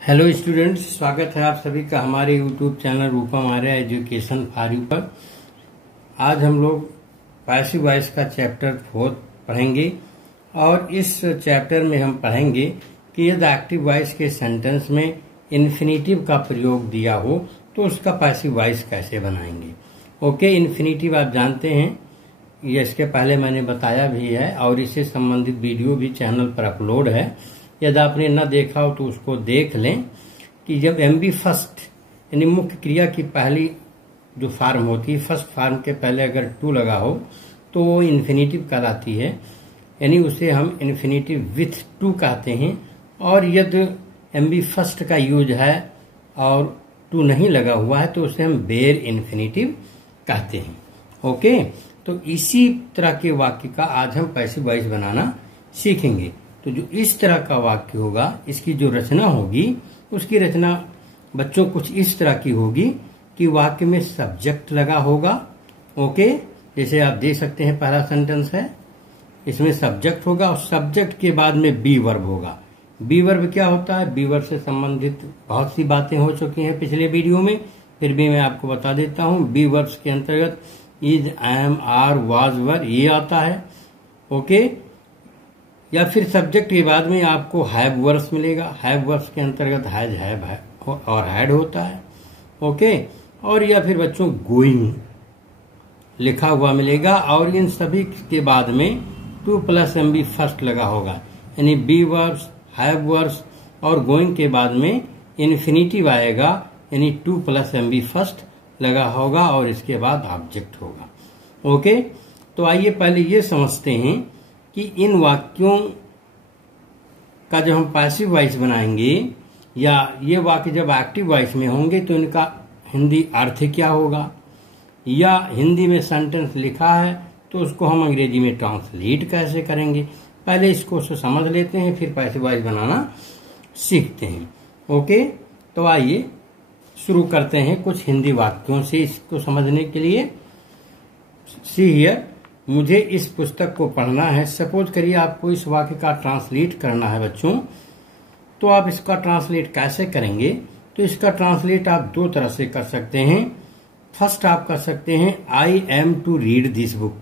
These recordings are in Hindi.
हेलो स्टूडेंट्स, स्वागत है आप सभी का हमारे YouTube channel Rupam Arya education for you पर। आज हम लोग पैसिव वॉइस का चैप्टर 4 पढ़ेंगे और इस चैप्टर में हम पढ़ेंगे कि यदि एक्टिव वॉइस के सेंटेंस में इन्फिनेटिव का प्रयोग दिया हो तो उसका पैसिव वॉइस कैसे बनाएंगे। ओके, इन्फिनेटिव आप जानते हैं, ये इसके पहले मैंने बताया भी है और इससे संबंधित वीडियो भी चैनल पर अपलोड है। यदि आपने न देखा हो तो उसको देख लें कि जब एमबी फर्स्ट यानी मुख्य क्रिया की पहली जो फार्म होती है, फर्स्ट फार्म के पहले अगर टू लगा हो तो वो इन्फिनेटिव कहलाती है, यानी उसे हम इन्फिनेटिव विथ टू कहते हैं। और यदि एमबी फर्स्ट का यूज है और टू नहीं लगा हुआ है तो उसे हम बेयर इन्फिनेटिव कहते हैं। ओके, तो इसी तरह के वाक्य का आज हम पैसिव वॉइस बनाना सीखेंगे। तो जो इस तरह का वाक्य होगा, इसकी जो रचना होगी, उसकी रचना बच्चों कुछ इस तरह की होगी कि वाक्य में सब्जेक्ट लगा होगा। ओके, जैसे आप देख सकते हैं पहला सेंटेंस है, इसमें सब्जेक्ट होगा और सब्जेक्ट के बाद में बी वर्ब होगा। बी वर्ब क्या होता है? बी वर्ब से संबंधित बहुत सी बातें हो चुकी हैं पिछले वीडियो में, फिर भी मैं आपको बता देता हूं। बी वर्ब्स के अंतर्गत इज, एम, आर, वाज, वर ये आता है। ओके, या फिर सब्जेक्ट के बाद में आपको हैव वर्ब्स मिलेगा। हैव वर्ब्स के अंतर्गत हैज, हैव और हैड होता है। ओके, और या फिर बच्चों गोइंग लिखा हुआ मिलेगा और इन सभी के बाद में 2 + एमबी फर्स्ट लगा होगा, यानी बी वर्ब्स, हैव वर्ब्स और गोइंग के बाद में इन्फिनेटिव आएगा, यानी 2 + एमबी फर्स्ट लगा होगा और इसके बाद ऑब्जेक्ट होगा। ओके, तो आइए पहले ये समझते हैं कि इन वाक्यों का जब हम पैसिव वॉइस बनाएंगे या ये वाक्य जब एक्टिव वॉइस में होंगे तो इनका हिंदी अर्थ क्या होगा, या हिंदी में सेंटेंस लिखा है तो उसको हम अंग्रेजी में ट्रांसलेट कैसे करेंगे। पहले इसको समझ लेते हैं, फिर पैसिव वॉइस बनाना सीखते हैं। ओके, तो आइए शुरू करते हैं कुछ हिंदी वाक्यों से इसको समझने के लिए। सी हियर, मुझे इस पुस्तक को पढ़ना है। सपोज करिए आपको इस वाक्य का ट्रांसलेट करना है बच्चों, तो आप इसका ट्रांसलेट कैसे करेंगे? तो इसका ट्रांसलेट आप दो तरह से कर सकते हैं। फर्स्ट आप कर सकते हैं I am to read this book.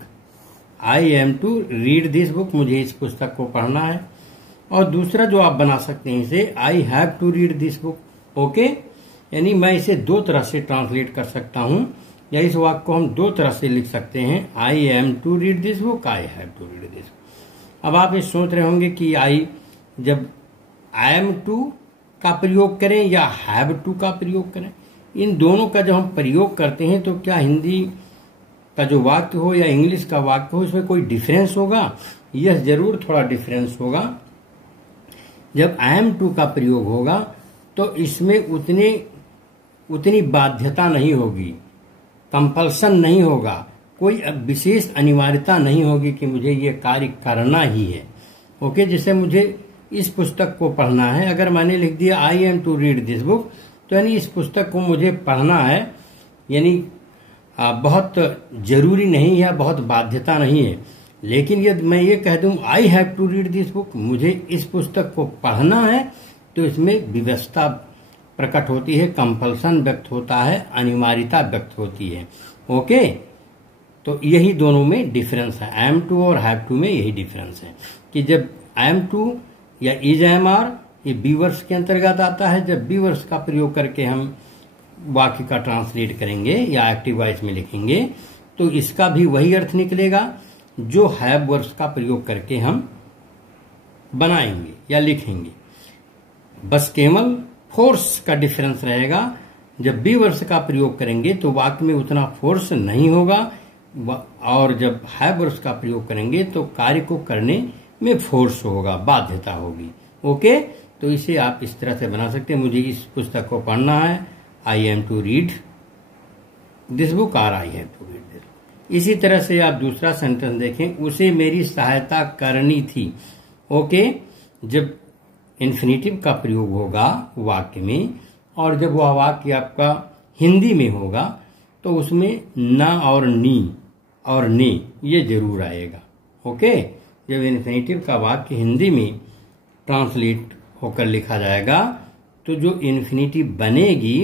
I am to read this book, मुझे इस पुस्तक को पढ़ना है। और दूसरा जो आप बना सकते हैं इसे I have to read this book. Okay, यानी मैं इसे दो तरह से ट्रांसलेट कर सकता हूं, या इस वाक्य को हम दो तरह से लिख सकते हैं, I am to read this book, I have to read this book. अब आप ये सोच रहे होंगे कि आई जब आई एम टू का प्रयोग करें या हैव टू का प्रयोग करें। इन दोनों का जब हम प्रयोग करते हैं तो क्या हिंदी का जो वाक्य हो या इंग्लिश का वाक्य हो, इसमें कोई डिफरेंस होगा? यस, जरूर थोड़ा डिफरेंस होगा। जब आई एम टू का प्रयोग होगा तो इसमें उतनी बाध्यता नहीं होगी, कंपल्सन नहीं होगा, कोई विशेष अनिवार्यता नहीं होगी कि मुझे ये कार्य करना ही है। ओके, जैसे मुझे इस पुस्तक को पढ़ना है, अगर मैंने लिख दिया I am to read this book, तो यानी इस पुस्तक को मुझे पढ़ना है, यानी बहुत जरूरी नहीं है, बहुत बाध्यता नहीं है। लेकिन यदि मैं ये कह दूं I have to read this book, मुझे इस पुस्तक को पढ़ना है, तो इसमें विवशता प्रकट होती है, कंपल्सन व्यक्त होता है, अनिवार्यता व्यक्त होती है। ओके, तो यही दोनों में डिफरेंस है, एम टू और हैव टू में यही डिफरेंस है कि जब एम टू या इज, एम, आर ये बी वर्ब्स के अंतर्गत आता है। जब बी वर्ब्स का प्रयोग करके हम वाक्य का ट्रांसलेट करेंगे या एक्टिव वॉइस में लिखेंगे तो इसका भी वही अर्थ निकलेगा जो हैव वर्ब्स का प्रयोग करके हम बनाएंगे या लिखेंगे। बस केवल फोर्स का डिफरेंस रहेगा। जब बी वर्ब्स का प्रयोग करेंगे तो वाक्य में उतना फोर्स नहीं होगा, और जब हैव वर्ब्स का प्रयोग करेंगे तो कार्य को करने में फोर्स होगा, बाध्यता होगी। ओके, तो इसे आप इस तरह से बना सकते हैं, मुझे इस पुस्तक को पढ़ना है, I am to read this book और I have to read this book. इसी तरह से आप दूसरा सेंटेंस देखें, उसे मेरी सहायता करनी थी। ओके, जब इन्फिनेटिव का प्रयोग होगा वाक्य में और जब वह वाक्य आपका हिंदी में होगा तो उसमें न और नी और ने ये जरूर आएगा। ओके, जब इन्फिनेटिव का वाक्य हिंदी में ट्रांसलेट होकर लिखा जाएगा तो जो इन्फिनिटिव बनेगी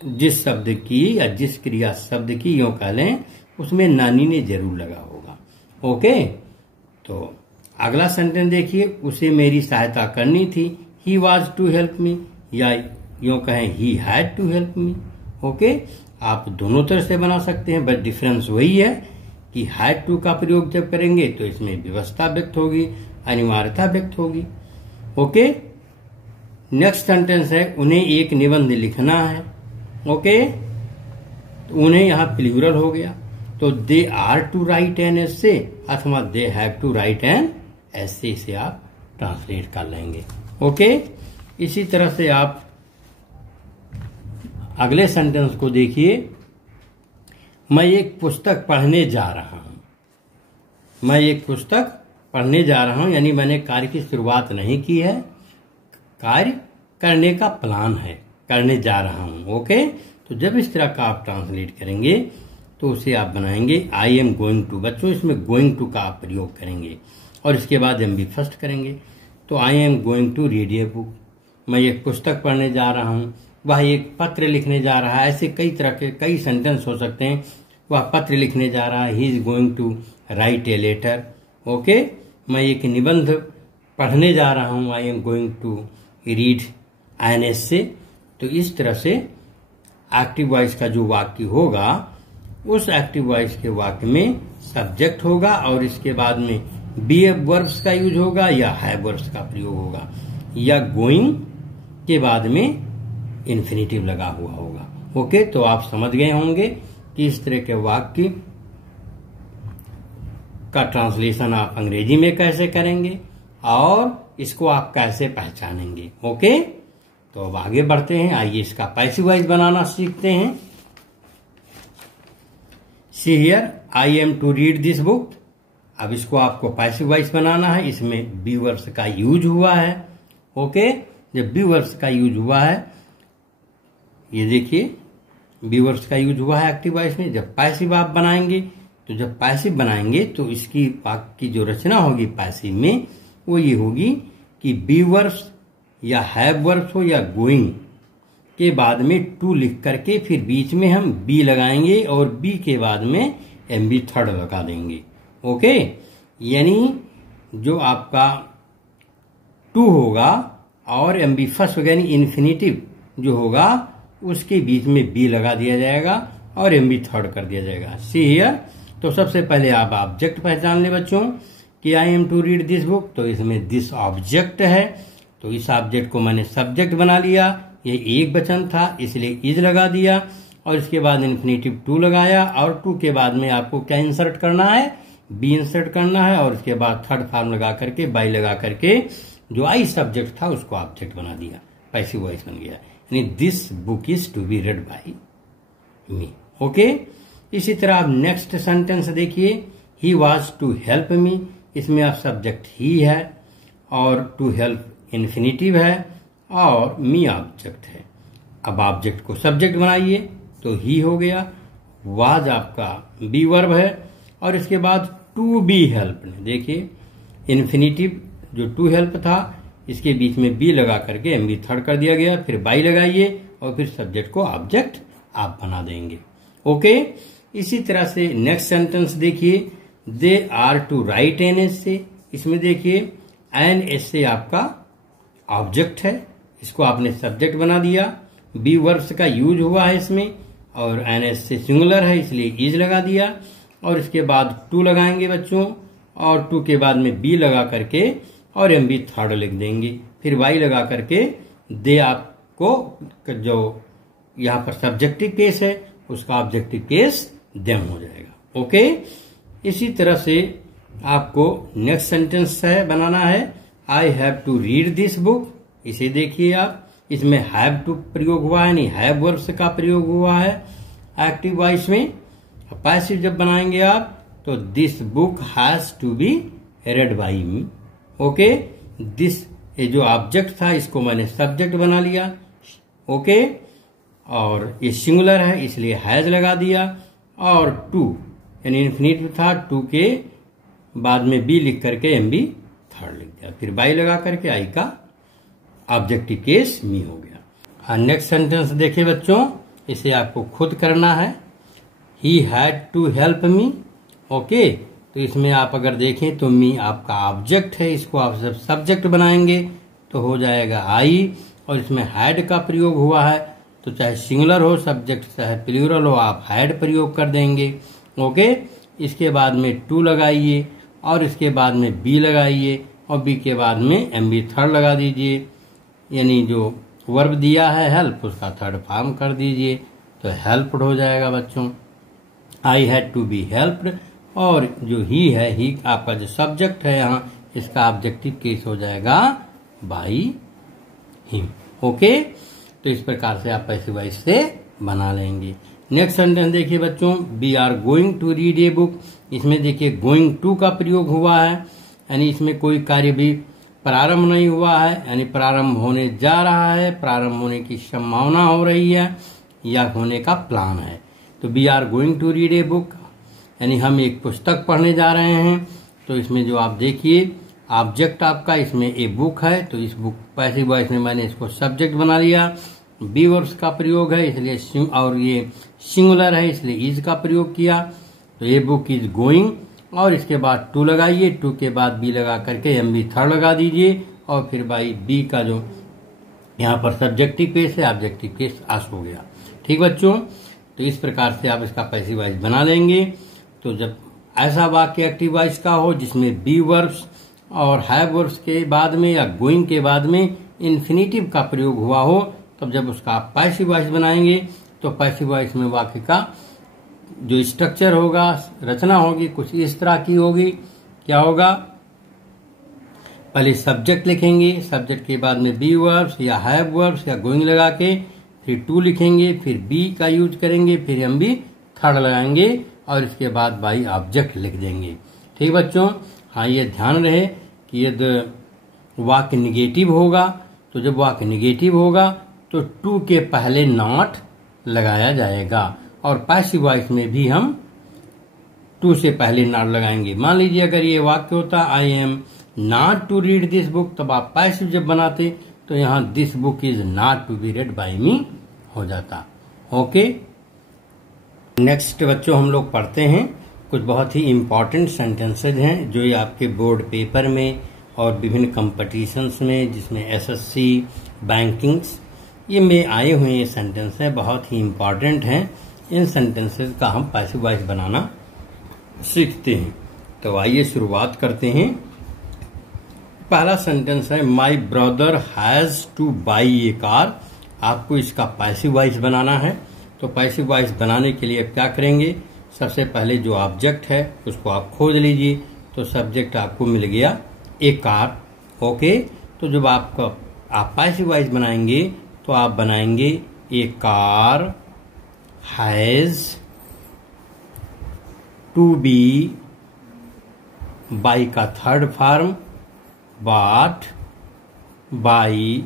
जिस शब्द की या जिस क्रिया शब्द की यूं कह लें उसमें नानी ने जरूर लगा होगा। ओके, तो अगला सेंटेंस देखिए, उसे मेरी सहायता करनी थी, he was to help me, या यूं कहें he had to help me. Okay, आप दोनों तरह से बना सकते हैं, बट डिफरेंस वही है कि हैड टू का प्रयोग जब करेंगे तो इसमें व्यवस्था व्यक्त होगी, अनिवार्यता व्यक्त होगी। ओके, नेक्स्ट सेंटेंस है, उन्हें एक निबंध लिखना है। ओके, तो उन्हें यहां प्लूरल हो गया, तो they are to write an essay अथवा they have to write an essay से आप ट्रांसलेट कर लेंगे। ओके, इसी तरह से आप अगले सेंटेंस को देखिए, मैं एक पुस्तक पढ़ने जा रहा हूं। मैं एक पुस्तक पढ़ने जा रहा हूं, यानी मैंने कार्य की शुरुआत नहीं की है, कार्य करने का प्लान है, करने जा रहा हूं। ओके, तो जब इस तरह का आप ट्रांसलेट करेंगे तो उसे आप बनाएंगे आई एम गोइंग टू। बच्चों, इसमें गोइंग टू का आप प्रयोग करेंगे और इसके बाद एम बी फर्स्ट करेंगे। तो I am going to read a book, मैं एक पुस्तक पढ़ने जा रहा हूं, वह एक पत्र लिखने जा रहा है। ऐसे कई तरह के कई सेंटेंस हो सकते हैं। वह पत्र लिखने जा रहा है, he is going to write a letter. Okay, मैं एक निबंध पढ़ने जा रहा हूं, I am going to read an essay. तो इस तरह से एक्टिव वॉइस का जो वाक्य होगा उस एक्टिव वॉइस के वाक्य में सब्जेक्ट होगा और इसके बाद में बी वर्ब्स का यूज होगा या हैव वर्ब्स का प्रयोग होगा, या गोइंग के बाद में इन्फिनिटिव लगा हुआ होगा। ओके, तो आप समझ गए होंगे कि इस तरह के वाक्य का ट्रांसलेशन आप अंग्रेजी में कैसे करेंगे और इसको आप कैसे पहचानेंगे। ओके, तो अब आगे बढ़ते हैं, आइए इसका पैसिव वॉइस बनाना सीखते हैं। See here I am to read this book. अब इसको आपको पैसिव वॉइस बनाना है, इसमें बी वर्ब्स का यूज हुआ है। ओके, जब बी वर्ब्स का यूज हुआ है, ये देखिए बी वर्ब्स का यूज हुआ है एक्टिव वॉइस में। जब पैसिव आप बनाएंगे तो जब पैसिव बनाएंगे तो इसकी वाक्य की जो रचना होगी पैसिव में वो ये होगी कि बी वर्ब्स या हैव वर्ब्स हो या गोइंग के बाद में टू लिख करके फिर बीच में हम बी लगाएंगे और बी के बाद में एम बी थर्ड लगा देंगे। ओके, यानी जो आपका टू होगा और एम बी फर्स्ट होगा, यानी इन्फिनिटिव जो होगा उसके बीच में बी लगा दिया जाएगा और एम बी थर्ड कर दिया जाएगा। सी हियर, तो सबसे पहले आप ऑब्जेक्ट पहचान ले बच्चों कि I am to read this book, तो इसमें दिस ऑब्जेक्ट है, तो इस ऑब्जेक्ट को मैंने सब्जेक्ट बना लिया। ये एक वचन था इसलिए इज लगा दिया और इसके बाद इन्फिनिटिव टू लगाया और टू के बाद में आपको क्या इंसर्ट करना है, बी इंसर्ट करना है और उसके बाद थर्ड फॉर्म लगा करके बाई लगा करके जो आई सब्जेक्ट था उसको ऑब्जेक्ट बना दिया, पैसिव वॉइस बन गया। यानी this book is to be read by me. Okay, इसी तरह आप नेक्स्ट सेंटेंस देखिए, he was to help me. इसमें आप सब्जेक्ट ही है और टू हेल्प इन्फिनिटिव है और मी ऑब्जेक्ट है। अब ऑब्जेक्ट को सब्जेक्ट बनाइए तो ही हो गया, वाज आपका बी वर्ब है और इसके बाद टू बी हेल्प। देखिए इन्फिनिटिव जो टू हेल्प था इसके बीच में बी लगा करके एम बी थर्ड कर दिया गया, फिर बाई लगाइए और फिर सब्जेक्ट को ऑब्जेक्ट आप बना देंगे। ओके, इसी तरह से नेक्स्ट सेंटेंस देखिए, they are to write an essay. इसमें देखिए एन एसे आपका ऑब्जेक्ट है, इसको आपने सब्जेक्ट बना दिया, बी वर्ब्स का यूज हुआ है इसमें और एन एस से सिंगुलर है इसलिए इज लगा दिया और इसके बाद टू लगाएंगे बच्चों और टू के बाद में बी लगा करके और एम बी थर्ड लिख देंगे, फिर वाई लगा करके दे आपको जो यहाँ पर सब्जेक्टिव केस है उसका ऑब्जेक्टिव केस देम हो जाएगा। ओके, इसी तरह से आपको नेक्स्ट सेंटेंस है बनाना है, I have to read this book. इसे देखिए आप, इसमें हैव टू प्रयोग हुआ है, नहीं हैव वर्ब्स का प्रयोग हुआ है एक्टिव वॉइस में। पैसिव जब बनाएंगे आप तो this book has to be read by me. Okay, this ये जो ऑब्जेक्ट था इसको मैंने सब्जेक्ट बना लिया। ओके, और ये सिंगुलर है इसलिए हैज लगा दिया और टू यानी इन्फिनिटिव था, टू के बाद में बी लिख करके एम बी थर्ड लिख दिया, फिर बाई लगा करके आई का ऑब्जेक्टिव केस मी हो गया। नेक्स्ट सेंटेंस देखिए बच्चों, इसे आपको खुद करना है। He had to help me. Okay, तो इसमें आप अगर देखें तो मी आपका ऑब्जेक्ट है, इसको आप जब सब्जेक्ट बनाएंगे तो हो जाएगा आई, और इसमें हैड का प्रयोग हुआ है तो चाहे सिंगुलर हो सब्जेक्ट चाहे प्लूरल हो आप हैड प्रयोग कर देंगे। ओके, इसके बाद में टू लगाइए और इसके बाद में बी लगाइए और बी के बाद में एमबी थर्ड लगा दीजिए, यानी जो वर्ब दिया है हेल्प उसका थर्ड फॉर्म कर दीजिए तो हेल्प्ड हो जाएगा बच्चों। I had to be helped, और जो ही है ही आपका जो सब्जेक्ट है यहाँ इसका ऑब्जेक्टिव केस हो जाएगा बाई हिम। ओके, तो इस प्रकार से आप पैसिव वॉइस से बना लेंगे। नेक्स्ट सेंटेंस देखिए बच्चों, we are going to read a book. इसमें देखिए गोइंग टू का प्रयोग हुआ है, यानी इसमें कोई कार्य भी प्रारंभ नहीं हुआ है, यानी प्रारंभ होने जा रहा है, प्रारंभ होने की संभावना हो रही है या होने का प्लान है। तो we are going to read a book, यानी हम एक पुस्तक पढ़ने जा रहे हैं। तो इसमें जो आप देखिए ऑब्जेक्ट आपका इसमें ए बुक है, तो इस बुक पैसिव वॉइस में मैंने इसको सब्जेक्ट बना लिया। बी वर्ब्स का प्रयोग है इसलिए, और ये सिंगुलर है इसलिए इज का प्रयोग किया। तो ए बुक इज गोइंग, और इसके बाद टू लगाइए, टू के बाद बी लगा करके एम बी थर्ड लगा दीजिए, और फिर बाई बी का जो यहाँ पर सब्जेक्टिव केस है ऑब्जेक्टिव केस आस हो गया। ठीक बच्चों, तो इस प्रकार से आप इसका पैसिव वॉइस बना लेंगे। तो जब ऐसा वाक्य एक्टिव वॉइस का हो जिसमें बी वर्ब्स और हैव वर्ब्स के बाद में या गोइंग के बाद में इन्फिनिटिव का प्रयोग हुआ हो, तब जब उसका आप पैसिव वॉइस बनाएंगे तो पैसिव वॉइस में वाक्य का जो स्ट्रक्चर होगा, रचना होगी, कुछ इस तरह की होगी। क्या होगा, पहले सब्जेक्ट लिखेंगे, सब्जेक्ट के बाद में बी वर्ब्स या हैव वर्ब्स या गोइंग लगा के फिर टू लिखेंगे, फिर बी का यूज करेंगे, फिर एम बी थर्ड लगाएंगे और इसके बाद बाई ऑब्जेक्ट लिख देंगे। ठीक बच्चों, हाँ ये ध्यान रहे कि यदि वाक्य निगेटिव होगा तो जब वाक्य निगेटिव होगा तो टू के पहले नॉट लगाया जाएगा, और पैसिव वॉइस में भी हम टू से पहले नॉट लगाएंगे। मान लीजिए अगर ये वाक्य होता I am not to read this book, तब आप पैसिव जब बनाते तो यहाँ this book is not to be read by me हो जाता। ओके, नेक्स्ट बच्चों हम लोग पढ़ते हैं कुछ बहुत ही इम्पोर्टेंट सेंटेंसेज हैं जो ये आपके बोर्ड पेपर में और विभिन्न कंपटीशंस में जिसमें एसएससी बैंकिंग्स ये में आए हुए ये सेंटेंस है, बहुत ही इम्पोर्टेंट हैं। इन सेंटेंसेज का हम पैसिव वॉइस बनाना सीखते हैं। तो आइए शुरुआत करते हैं। पहला सेंटेंस है my brother has two by A car. आपको इसका पैसिव वॉइस बनाना है। तो पैसिव वॉइस बनाने के लिए आप क्या करेंगे, सबसे पहले जो ऑब्जेक्ट है उसको आप खोज लीजिए। तो सब्जेक्ट आपको मिल गया ए कार। ओके, तो जब आप पैसिव वॉइस बनाएंगे तो आप बनाएंगे a car has to be buy का third form bought by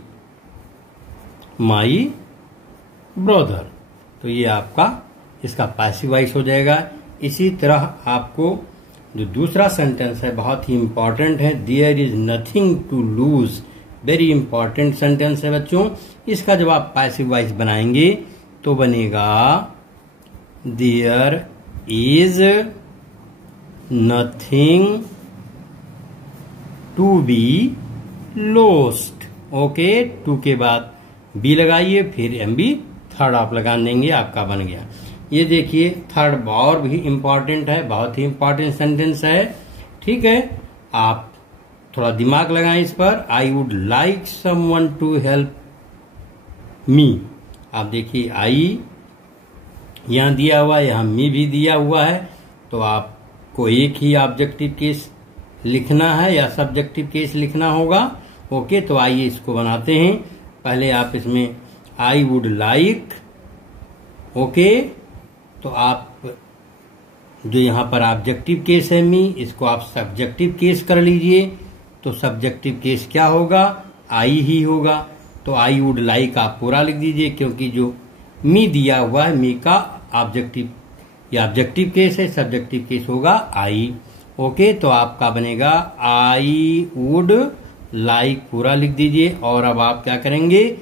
my brother. तो ये आपका इसका पैसिव वॉइस हो जाएगा। इसी तरह आपको जो दूसरा सेंटेंस है बहुत ही इंपॉर्टेंट है, there is nothing to lose. Very important sentence है बच्चों। इसका जब आप पैसिव वॉइस बनाएंगे तो बनेगा there is nothing to be lost. Okay, two के बाद बी लगाइए, फिर एम बी थर्ड आप लगा देंगे, आपका बन गया। ये देखिए थर्ड और भी इम्पोर्टेंट है, बहुत ही इम्पोर्टेंट सेंटेंस है। ठीक है, आप थोड़ा दिमाग लगाएं इस पर। I would like someone to help me. आप देखिए आई यहां दिया हुआ है, यहां मी भी दिया हुआ है, तो आपको एक ही ऑब्जेक्टिव केस लिखना है या सब्जेक्टिव केस लिखना होगा। ओके, तो आइए इसको बनाते हैं। पहले आप इसमें आई वुड लाइक, ओके, तो आप जो यहाँ पर ऑब्जेक्टिव केस है मी, इसको आप सब्जेक्टिव केस कर लीजिए। तो सब्जेक्टिव केस क्या होगा, आई ही होगा। तो आई वुड लाइक आप पूरा लिख दीजिए, क्योंकि जो मी दिया हुआ है मी का ऑब्जेक्टिव या ऑब्जेक्टिव केस है, सब्जेक्टिव केस होगा आई। ओके, तो आपका बनेगा आई वुड लाइक पूरा लिख दीजिए। और अब आप क्या करेंगे,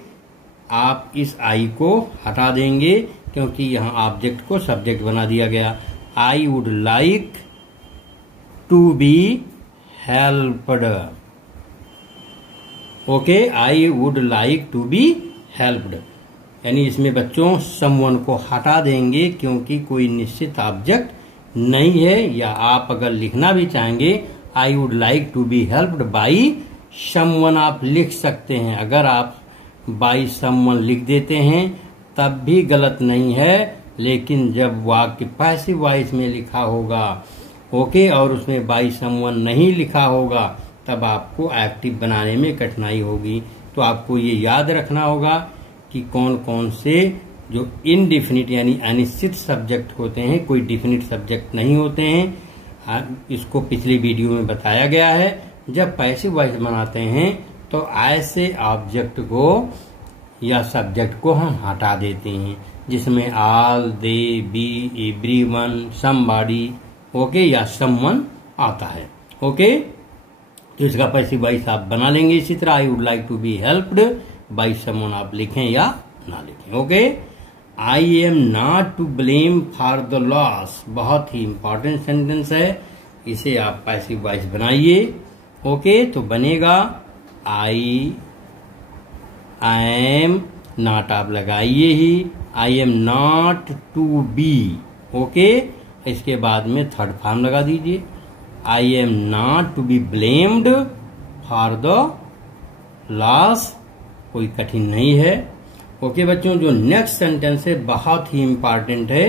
आप इस आई को हटा देंगे क्योंकि यहाँ ऑब्जेक्ट को सब्जेक्ट बना दिया गया। I would like to be helped. Okay, I would like to be helped, यानी इसमें बच्चों समवन को हटा देंगे क्योंकि कोई निश्चित ऑब्जेक्ट नहीं है। या आप अगर लिखना भी चाहेंगे I would like to be helped by someone आप लिख सकते हैं। अगर आप बाई समवन लिख देते हैं तब भी गलत नहीं है, लेकिन जब वाक्य पैसिव वॉइस में लिखा होगा ओके और उसमें बाई समवन नहीं लिखा होगा तब आपको एक्टिव बनाने में कठिनाई होगी। तो आपको ये याद रखना होगा कि कौन कौन से जो इनडिफिनिट यानी अनिश्चित सब्जेक्ट होते हैं, कोई डिफिनिट सब्जेक्ट नहीं होते हैं। इसको पिछली वीडियो में बताया गया है। जब पैसिव वॉइस बनाते हैं तो ऐसे ऑब्जेक्ट को या सब्जेक्ट को हम हटा देते हैं जिसमें ऑल, दे, बी, एवरीवन, समबॉडी ओके या समवन आता है। ओके, तो इसका पैसिव वॉइस आप बना लेंगे इसी तरह। I would like to be helped by someone आप लिखें या ना लिखें। Okay, I am not to blame for the loss, बहुत ही इंपॉर्टेंट सेंटेंस है, इसे आप पैसिव वॉइस बनाइए। ओके, तो बनेगा आई एम नॉट आप लगाइए ही, I am not to be. Okay, इसके बाद में थर्ड फॉर्म लगा दीजिए, I am not to be blamed for the loss, कोई कठिन नहीं है। ओके बच्चों, जो नेक्स्ट सेंटेंस है बहुत ही इंपॉर्टेंट है।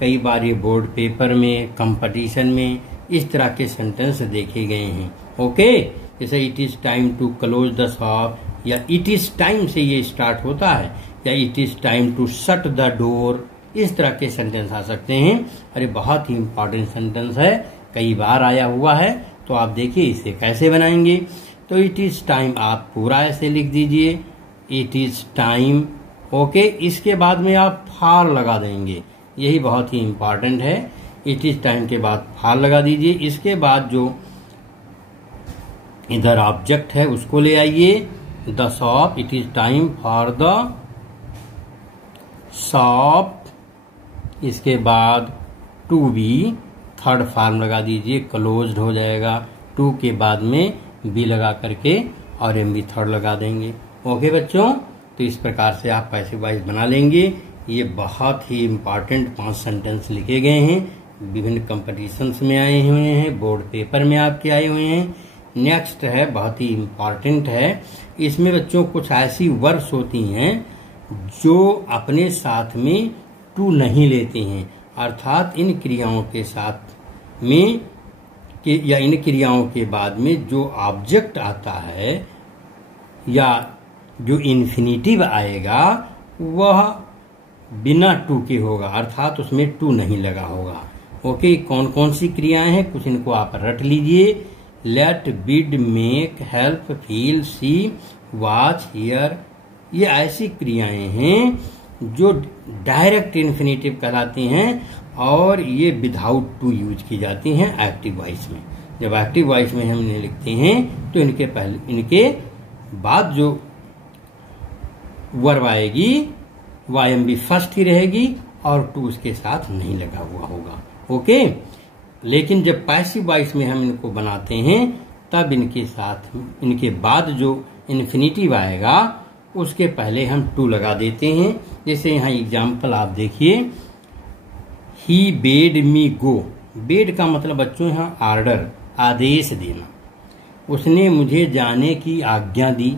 कई बार ये बोर्ड पेपर में, कंपटीशन में इस तरह के सेंटेंस देखे गए हैं। ओके, जैसे it is time to close the shop, या इट इज टाइम से ये स्टार्ट होता है, या it is time to shut the door, इस तरह के सेंटेंस आ सकते हैं। अरे बहुत ही इंपॉर्टेंट सेंटेंस है, कई बार आया हुआ है। तो आप देखिए इसे कैसे बनाएंगे। तो इट इज टाइम आप पूरा ऐसे लिख दीजिए, इट इज टाइम। ओके, इसके बाद में आप फॉर लगा देंगे, यही बहुत ही इंपॉर्टेंट है। इट इज टाइम के बाद फॉर लगा दीजिए। इसके बाद जो इधर ऑब्जेक्ट है उसको ले आइए, the shop, it is time for the shop. इसके बाद टू बी, थर्ड फॉर्म लगा दीजिए, क्लोज्ड हो जाएगा। टू के बाद में बी लगा करके और एम बी थर्ड लगा देंगे। ओके बच्चों, तो इस प्रकार से आप पैसिव वॉइस बना लेंगे। ये बहुत ही इंपॉर्टेंट 5 सेंटेंस लिखे गए हैं, विभिन्न कंपटीशंस में आए हुए हैं, बोर्ड पेपर में आपके आए हुए हैं। नेक्स्ट है, बहुत ही इंपॉर्टेंट है, इसमें बच्चों कुछ ऐसी वर्ब्स होती हैं जो अपने साथ में टू नहीं लेती हैं, अर्थात इन क्रियाओं के साथ में या इन क्रियाओं के बाद में जो ऑब्जेक्ट आता है या जो इन्फिनिटिव आएगा वह बिना टू के होगा, अर्थात उसमें टू नहीं लगा होगा। ओके, कौन कौन सी क्रियाएं हैं कुछ इनको आप रट लीजिए। Let, bid, make, help, feel, see, watch, hear, ये ऐसी क्रियाएं हैं जो डायरेक्ट इन्फिनिटिव कहलाती हैं और ये विदाउट टू यूज की जाती हैं एक्टिव वॉइस में। जब एक्टिव वॉइस में हम इन्हें लिखते हैं तो इनके बाद जो वर्ब आएगी वो IMB फर्स्ट ही रहेगी और टू उसके साथ नहीं लगा हुआ होगा। ओके, लेकिन जब पैसिव वॉइस में हम इनको बनाते हैं तब इनके बाद जो इन्फिनिटिव आएगा उसके पहले हम टू लगा देते हैं। जैसे यहाँ एग्जाम्पल आप देखिए, ही बेड मी गो। बेड का मतलब बच्चों यहाँ ऑर्डर, आदेश देना। उसने मुझे जाने की आज्ञा दी,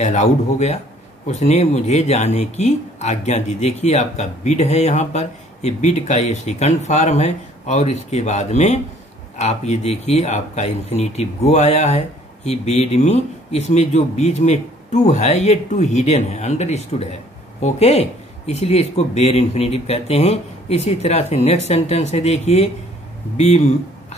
अलाउड हो गया, उसने मुझे जाने की आज्ञा दी। देखिए आपका बिड है यहाँ पर, ये बिड का ये सेकंड फॉर्म है और इसके बाद में आप ये देखिए आपका इन्फिनिटिव गो आया है, ही बेड मी। इसमें जो बीच में टू है ये टू हिडन है, अंडरस्टूड है। ओके, इसलिए इसको बेयर इन्फिनिटिव कहते हैं। इसी तरह से नेक्स्ट सेंटेंस है, देखिए, we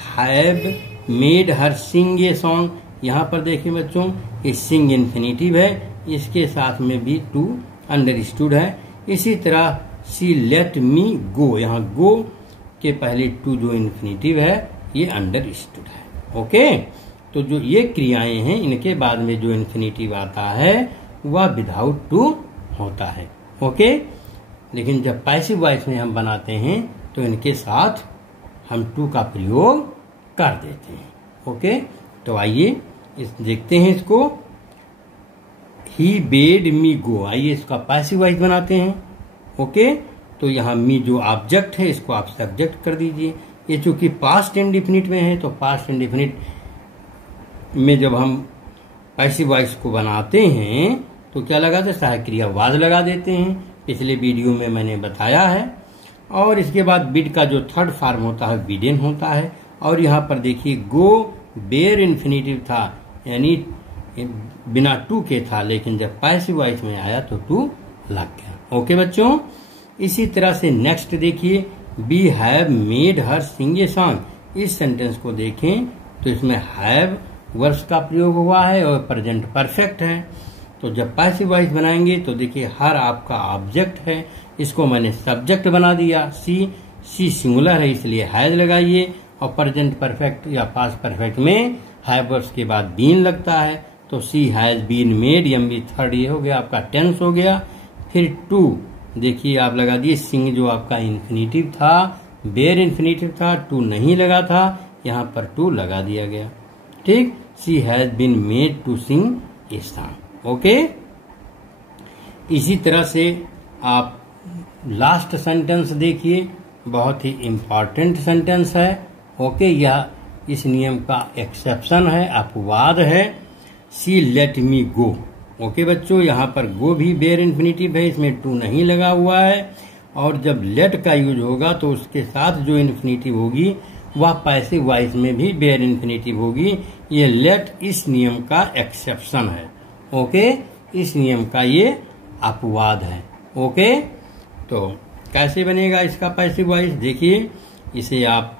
have made her sing a song. यहाँ पर देखिए बच्चों ये सिंग इन्फिनिटिव है, इसके साथ में भी टू अंडरस्टूड है। इसी तरह सी लेट मी गो, यहाँ गो के पहले टू जो इन्फिनिटिव है ये अंडरस्टूड है। ओके, तो जो ये क्रियाएं हैं इनके बाद में जो इन्फिनेटिव आता है वह विदाउट टू होता है। ओके, लेकिन जब पैसिव वॉइस में हम बनाते हैं तो इनके साथ हम टू का प्रयोग कर देते हैं। ओके, तो आइए देखते हैं इसको। ही बेड मी गो, आइए इसका पैसिव वॉइस बनाते हैं। ओके, तो यहाँ मी जो ऑब्जेक्ट है इसको आप सब्जेक्ट कर दीजिए। ये चूंकि पास्ट इंडेफिनिट में है तो पास्ट इंडेफिनिट में जब हम पैसिव वॉइस को बनाते हैं तो क्या लगाते हैं, सहायक क्रिया वाज लगा देते हैं। पिछले वीडियो में मैंने बताया है। और इसके बाद बिड का जो थर्ड फॉर्म होता है बिडेन होता है। और यहाँ पर देखिए गो बेयर इन्फिनेटिव था, यानी बिना टू के था, लेकिन जब पैसिव वॉइस में आया तो टू लग गया। ओके बच्चों, इसी तरह से नेक्स्ट देखिए, we have made her sing a song. इस सेंटेंस को देखें तो इसमें हैव वर्ब का प्रयोग हुआ है और प्रेजेंट परफेक्ट है। तो जब पैसिव वॉइस बनाएंगे तो देखिए हर आपका ऑब्जेक्ट है, इसको मैंने सब्जेक्ट बना दिया। सी सिंगुलर है इसलिए हैज लगाइए, और प्रेजेंट परफेक्ट या पास्ट परफेक्ट में हैव वर्ब्स के बाद बीन लगता है। तो सी हैज बीन मेड, एमबी थर्ड ये हो गया आपका टेंस हो गया। फिर टू देखिए आप लगा दिए, सिंग जो आपका इन्फिनेटिव था, बेयर इन्फिनेटिव था, टू नहीं लगा था, यहाँ पर टू लगा दिया गया। ठीक, she has been made to sing a song. Okay, इसी तरह से आप लास्ट सेंटेंस देखिए, बहुत ही इंपॉर्टेंट सेंटेंस है। ओके, यह इस नियम का एक्सेप्शन है, अपवाद है। सी लेट मी गो। ओके बच्चों, यहाँ पर गो भी बेयर इन्फिनेटिव है, इसमें टू नहीं लगा हुआ है। और जब लेट का यूज होगा तो उसके साथ जो इन्फिनेटिव होगी वह पैसिव वॉइस में भी बेयर इन्फिनेटिव होगी। ये लेट इस नियम का एक्सेप्शन है। ओके, इस नियम का ये अपवाद है। ओके, तो कैसे बनेगा इसका पैसिव वॉइस, देखिए इसे आप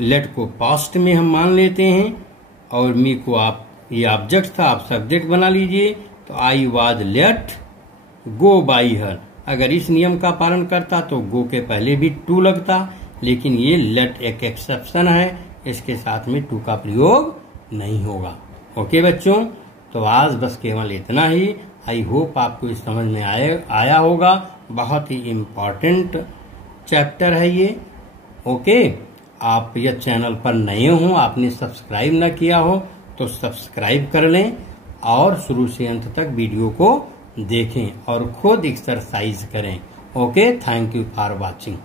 लेट को पास्ट में हम मान लेते हैं और मी को आप ये ऑब्जेक्ट था आप सब्जेक्ट बना लीजिए। तो I was let go by her. अगर इस नियम का पालन करता तो गो के पहले भी टू लगता, लेकिन ये लेट एक एक्सेप्शन है, इसके साथ में टू का प्रयोग नहीं होगा। ओके बच्चों, तो आज बस केवल इतना ही। आई होप आपको इस समझ में आया होगा। बहुत ही इम्पोर्टेंट चैप्टर है ये। ओके, आप यह चैनल पर नए हो, आपने सब्सक्राइब न किया हो तो सब्सक्राइब कर लें और शुरू से अंत तक वीडियो को देखें और खुद एक्सरसाइज करें। Okay, thank you for watching.